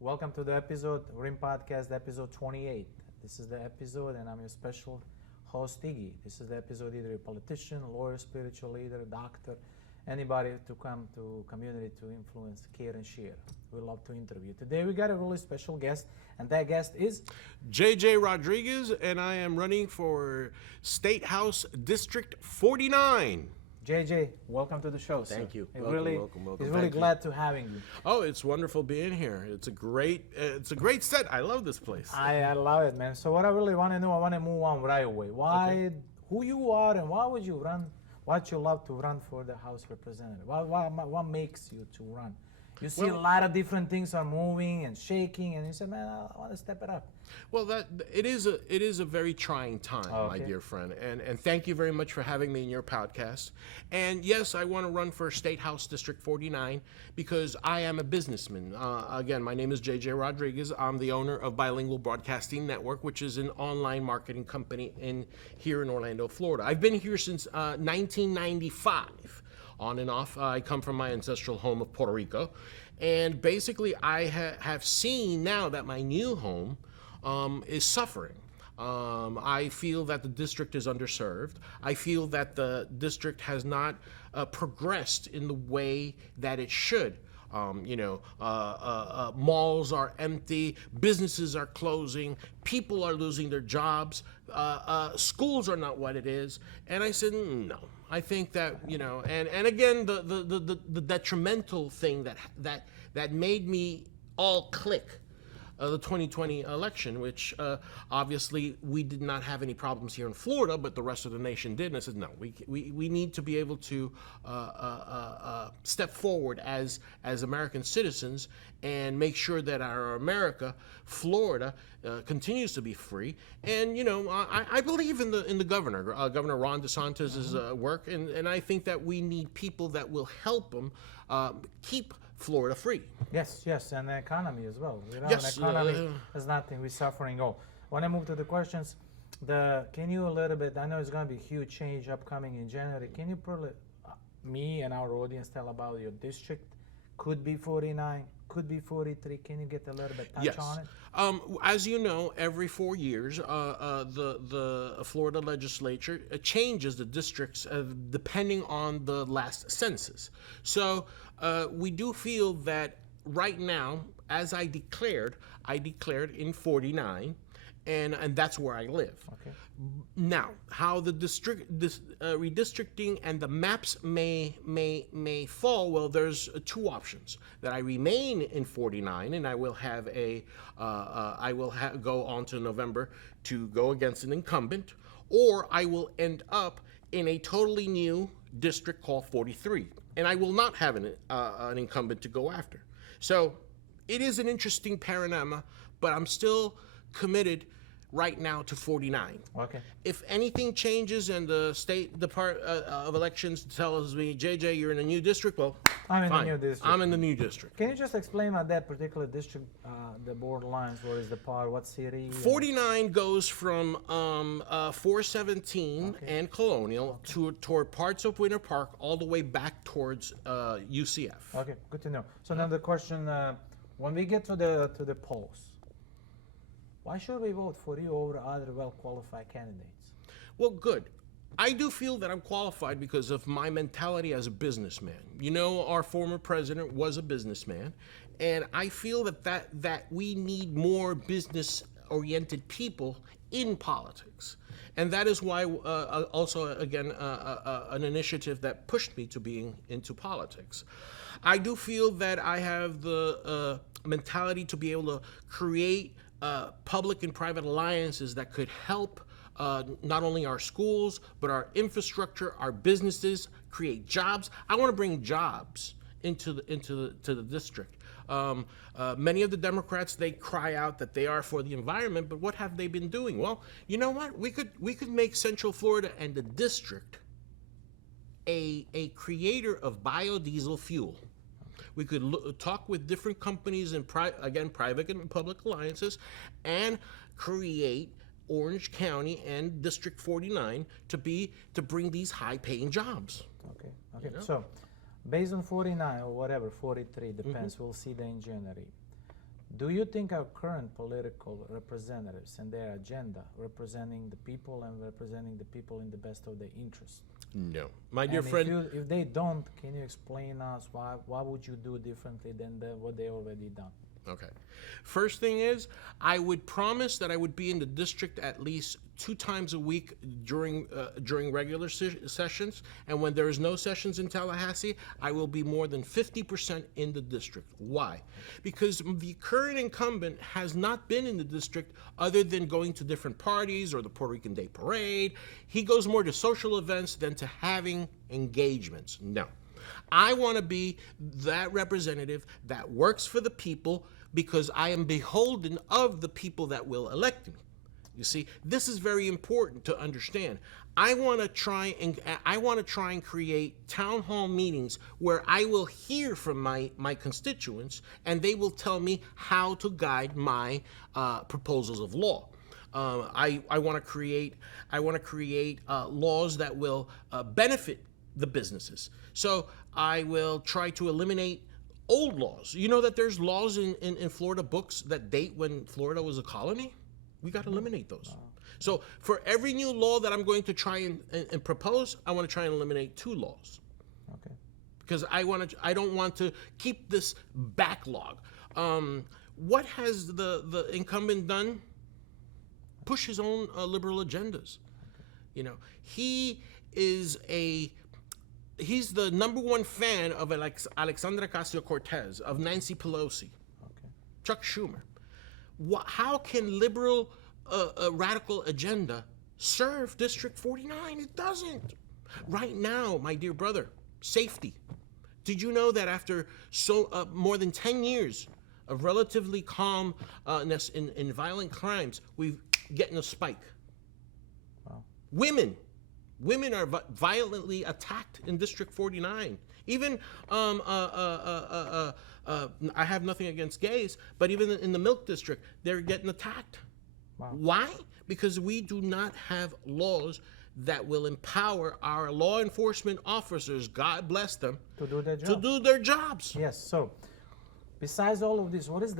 Welcome to the episode, Rimm-PODCAST, episode 28. This is the episode, and I'm your special host, Iggy. This is the episode, either a politician, lawyer, spiritual leader, doctor, anybody to come to community to influence, care, and share. We love to interview. Today, we got a really special guest, and that guest is JJ Rodriguez, and I am running for State House District 49. JJ. Welcome to the show, sir. Thank you. He's Welcome, really, welcome. He's really Thank you. glad to having you. Oh, it's wonderful being here. It's a great set. I love this place. I love it, man. So what I really want to know, I want to move on right away. Who you are, and why would you run? What you love to run for the House Representative? What makes you to run? You see a lot of different things are moving and shaking, and you say, man, I want to step it up. Well, it is a very trying time, my dear friend, and thank you very much for having me in your podcast. And yes, I want to run for State House District 49 because I am a businessman. Again, my name is JJ Rodriguez. I'm the owner of Bilingual Broadcasting Network, which is an online marketing company here in Orlando, Florida. I've been here since 1995. On and off. I come from my ancestral home of Puerto Rico, and basically I have seen now that my new home is suffering. I feel that the district is underserved. I feel that the district has not progressed in the way that it should. Malls are empty, businesses are closing, people are losing their jobs, schools are not what it is, and I said no. I think that and again the detrimental thing that made me all click the 2020 election, which obviously we did not have any problems here in Florida, but the rest of the nation did. And I said, no, we need to be able to step forward as American citizens and make sure that our America, Florida, continues to be free. And I believe in the governor, Governor Ron DeSantis' work, and I think that we need people that will help him keep Florida free. Yes, and the economy as well. Yes, the economy is nothing. We're suffering all. When I move to the questions, can you a little bit? I know it's going to be a huge change upcoming in January. Can you probably me and our audience tell about your district? Could be 49, could be 43. Can you get a little bit touch on it? As you know, every 4 years, the Florida legislature changes the districts depending on the last census. So we do feel that right now, as I declared in 49, and that's where I live. Okay. Now, how the redistricting and the maps may fall? Well, there's two options: that I remain in 49, and I will have go on to November to go against an incumbent, or I will end up in a totally new district called 43, and I will not have an incumbent to go after. So it is an interesting panorama, but I'm still committed right now to 49. Okay. If anything changes and the State Department of Elections tells me, JJ, you're in a new district, well, I'm in fine. the new district. I'm in the new district. Can you just explain about that particular district, the borderlines? Where is the part? What city? 49 goes from 417 and Colonial toward parts of Winter Park, all the way back towards UCF. Okay, good to know. So now the question: when we get to the polls, why should we vote for you over other well-qualified candidates? Well, good. I do feel that I'm qualified because of my mentality as a businessman. Our former president was a businessman, and I feel that we need more business-oriented people in politics. And that is why also, again, an initiative that pushed me to being into politics. I do feel that I have the mentality to be able to create public and private alliances that could help not only our schools, but our infrastructure, our businesses, create jobs. I want to bring jobs into the district. Many of the Democrats, they cry out that they are for the environment, but what have they been doing? Well, you know what? We could make Central Florida and the district a creator of biodiesel fuel. We could talk with different companies and private and public alliances, and create Orange County and District 49 to bring these high-paying jobs. Okay. So, based on 49 or whatever, 43 depends. We'll see that in January. Do you think our current political representatives and their agenda representing the people and representing the people in the best of their interest? No. My dear And friend, if they don't, can you explain us why would you do differently than what they already done? okay. First thing is, I would promise that I would be in the district at least 2 times a week during regular sessions, and when there is no sessions in Tallahassee, I will be more than 50% in the district. Why? Because the current incumbent has not been in the district other than going to different parties or the Puerto Rican Day Parade. He goes more to social events than to having engagements. No. I want to be that representative that works for the people because I am beholden of the people that will elect me. You see, this is very important to understand. I want to try and create town hall meetings where I will hear from my constituents and they will tell me how to guide my proposals of law. I want to create laws that will benefit the businesses. So I will try to eliminate old laws. You know that there's laws in Florida books that date when Florida was a colony? We got to eliminate those. So for every new law that I'm going to try and propose, I want to try and eliminate 2 laws. Okay. Because I don't want to keep this backlog. What has the incumbent done? Push his own liberal agendas. You know, he's the number 1 fan of Alexandria Ocasio-Cortez, of Nancy Pelosi, Okay. Chuck Schumer. How can liberal radical agenda serve District 49? It doesn't. Right now, my dear brother, safety. Did you know that after more than 10 years of relatively calmness in violent crimes, we're getting a spike? Wow. Women are violently attacked in District 49. Even, I have nothing against gays, but even in the Milk District, they're getting attacked. Wow. Why? Because we do not have laws that will empower our law enforcement officers, God bless them, To do their job. to do their jobs. Yes. So, besides all of this, what is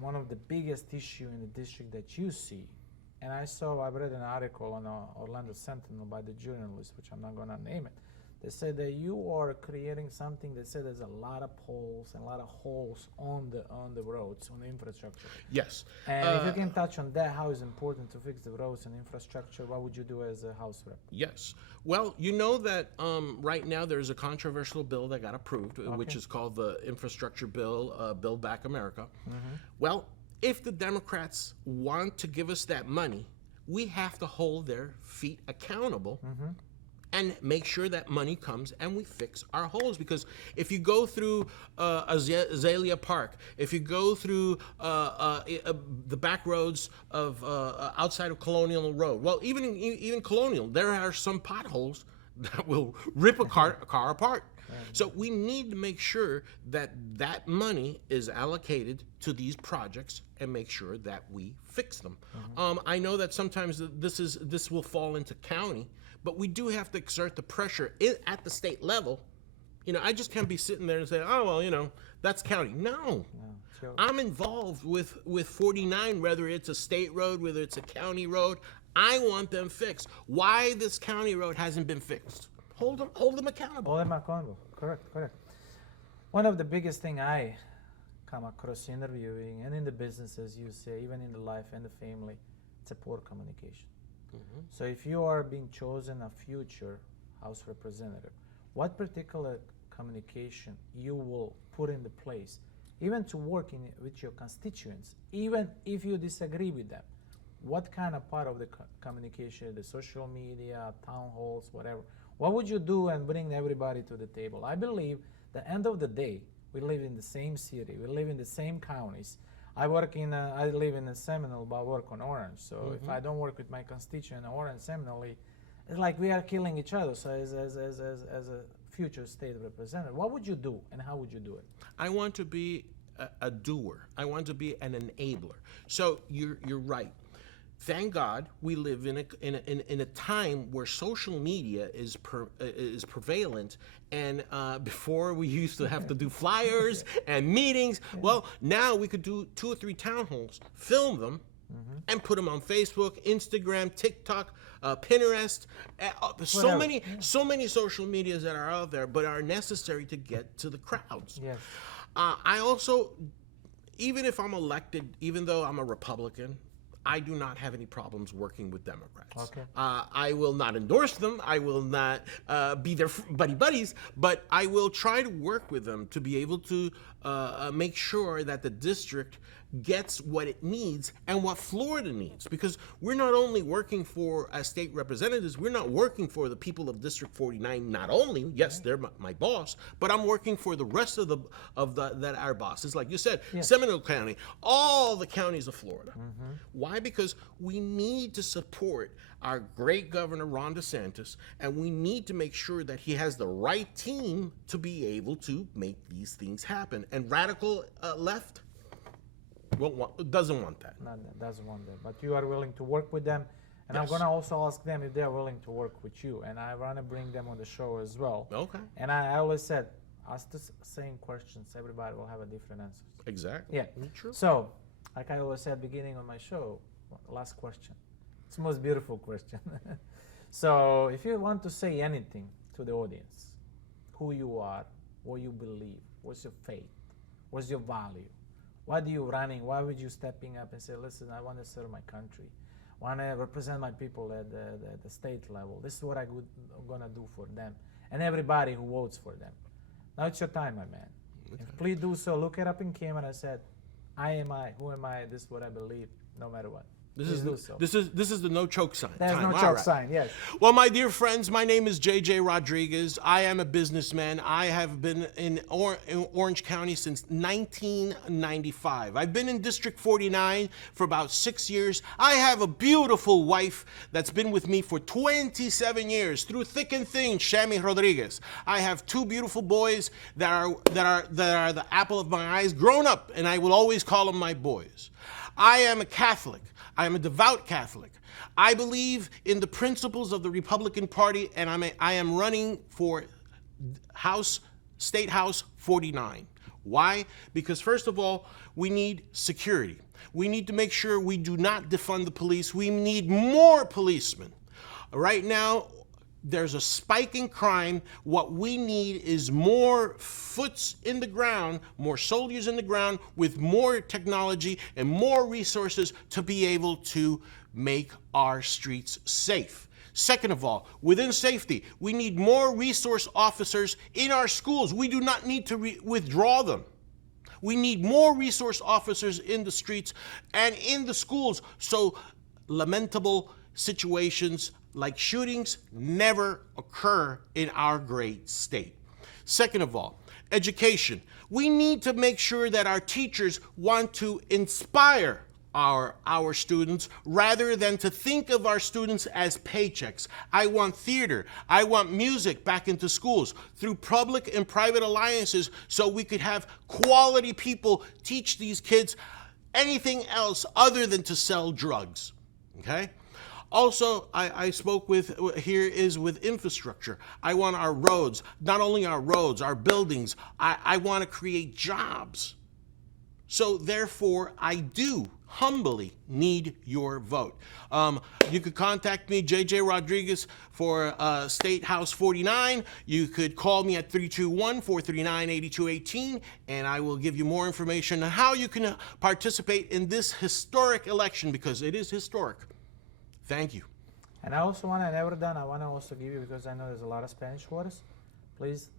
one of the biggest issue in the district that you see? And I've read an article on Orlando Sentinel by the journalist, which I'm not going to name it. They said that you are creating something that said there's a lot of poles and a lot of holes on the roads, on the infrastructure. Yes. And if you can touch on that, how is important to fix the roads and infrastructure? What would you do as a House rep? Yes. Well, you know that right now there's a controversial bill that got approved, which is called the Infrastructure Bill, Build Back America. Well, if the Democrats want to give us that money, we have to hold their feet accountable and make sure that money comes and we fix our holes. Because if you go through Azalea Park, if you go through the back roads of outside of Colonial Road, well, even Colonial, there are some potholes that will rip a car apart. So we need to make sure that that money is allocated to these projects and make sure that we fix them. I know that sometimes this will fall into county, but we do have to exert the pressure at the state level. You know, I just can't be sitting there and say, oh, well, you know, that's county. No. I'm involved with 49, whether it's a state road, whether it's a county road. I want them fixed. Why this county road hasn't been fixed? Hold them accountable. Hold them accountable. Correct. One of the biggest thing I come across interviewing and in the business, as you say, even in the life and the family, it's a poor communication. So if you are being chosen a future House representative, what particular communication you will put into place, even to work with your constituents, even if you disagree with them? What kind of part of the communication, the social media, town halls, whatever, what would you do and bring everybody to the table? I believe the end of the day, we live in the same city, we live in the same counties. I live in a Seminole, but I work on Orange. So if I don't work with my constituent in Orange, Seminole, it's like we are killing each other. So as a future state representative, what would you do and how would you do it? I want to be a doer. I want to be an enabler. So you're right. thank God we live in a time where social media is prevalent, and before we used to have to do flyers and meetings. Well, now we could do 2 or 3 town halls, film them, and put them on Facebook, Instagram, TikTok, Pinterest. So many social medias that are out there, but are necessary to get to the crowds. Yes. I also, even if I'm elected, even though I'm a Republican, I do not have any problems working with Democrats. Okay. I will not endorse them. I will not be their buddies, but I will try to work with them to be able to make sure that the district gets what it needs and what Florida needs. Because we're not only working for, as state representatives, we're not working for the people of District 49. Not only, yes, they're my boss, but I'm working for the rest of that our bosses. Like you said, Seminole County, all the counties of Florida. Why? Because we need to support our great governor, Ron DeSantis, and we need to make sure that he has the right team to be able to make these things happen. And radical left doesn't want that. No, doesn't want that. But you are willing to work with them. And I'm going to also ask them if they're willing to work with you. And I want to bring them on the show as well. Okay. And I always said, ask the same questions. Everybody will have a different answer. Exactly. Yeah. True. So, like I always said beginning of my show, last question. It's the most beautiful question. So, if you want to say anything to the audience, who you are, what you believe, what's your faith, what's your value, why do you running? Why would you stepping up and say, listen, I want to serve my country. I want to represent my people at the state level. This is what I'm going to do for them and everybody who votes for them. Now it's your time, my man. Okay. Please do so. Look it up in camera and said, who am I, this is what I believe, no matter what. This is the no choke sign. There's no choke sign, yes. Well, my dear friends, my name is JJ Rodriguez. I am a businessman. I have been in Orange County since 1995. I've been in District 49 for about 6 years. I have a beautiful wife that's been with me for 27 years, through thick and thin, Shami Rodriguez. I have 2 beautiful boys that are the apple of my eyes, grown up, and I will always call them my boys. I am a Catholic. I am a devout Catholic. I believe in the principles of the Republican Party, and I am running for State House 49. Why? Because first of all, we need security. We need to make sure we do not defund the police. We need more policemen. Right now, there's a spike in crime. What we need is more foots in the ground, more soldiers in the ground with more technology and more resources to be able to make our streets safe. Second of all, within safety, we need more resource officers in our schools. We do not need to withdraw them. We need more resource officers in the streets and in the schools so lamentable situations like shootings never occur in our great state. Second of all, education. We need to make sure that our teachers want to inspire our students rather than to think of our students as paychecks. I want theater. I want music back into schools through public and private alliances so we could have quality people teach these kids anything else other than to sell drugs. Okay? Also, I spoke with infrastructure. I want our roads, not only our roads, our buildings. I want to create jobs. So therefore, I do humbly need your vote. You could contact me, JJ Rodriguez, for State House 49. You could call me at 321-439-8218, and I will give you more information on how you can participate in this historic election, because it is historic. Thank you. And I also want to, never done, I want to also give you, because I know there's a lot of Spanish words, please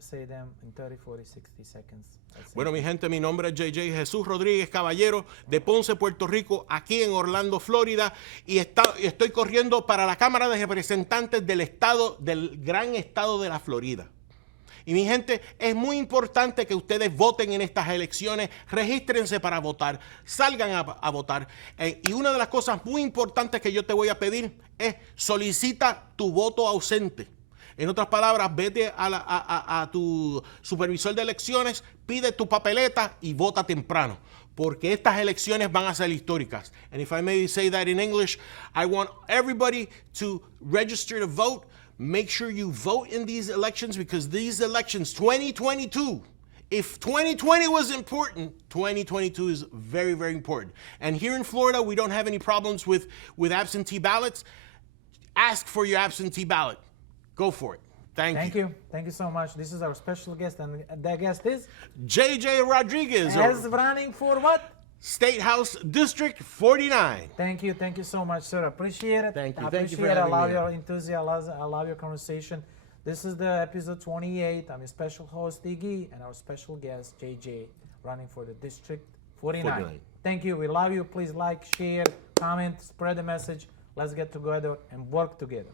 say them in 30, 40, 60 seconds. Bueno, mi gente, mi nombre es JJ Jesús Rodríguez Caballero, de Ponce, Puerto Rico, aquí en Orlando, Florida, y estoy corriendo para la Cámara de Representantes del gran estado de la Florida. Y mi gente, es muy importante que ustedes voten en estas elecciones, regístrense para votar, salgan a votar. Y una de las cosas muy importantes que yo te voy a pedir es solicita tu voto ausente. En otras palabras, vete a tu supervisor de elecciones, pide tu papeleta y vota temprano, porque estas elecciones van a ser históricas. And if I may say that in English, I want everybody to register to vote. Make sure you vote in these elections, because these elections, 2022, if 2020 was important, 2022 is very, very important. And here in Florida, we don't have any problems with absentee ballots. Ask for your absentee ballot. Go for it. Thank you. Thank you so much. This is our special guest, and that guest is JJ Rodriguez. as running for what? State House District 49. Thank you so much, sir. Appreciate it. Thank you. I Thank you for appreciate it. I having love me your on. enthusiasm. I love your conversation. This is the episode 28. I'm your special host, Iggy, and our special guest, JJ, running for the District 49. 49. Thank you. We love you. Please like, share, comment, spread the message. Let's get together and work together.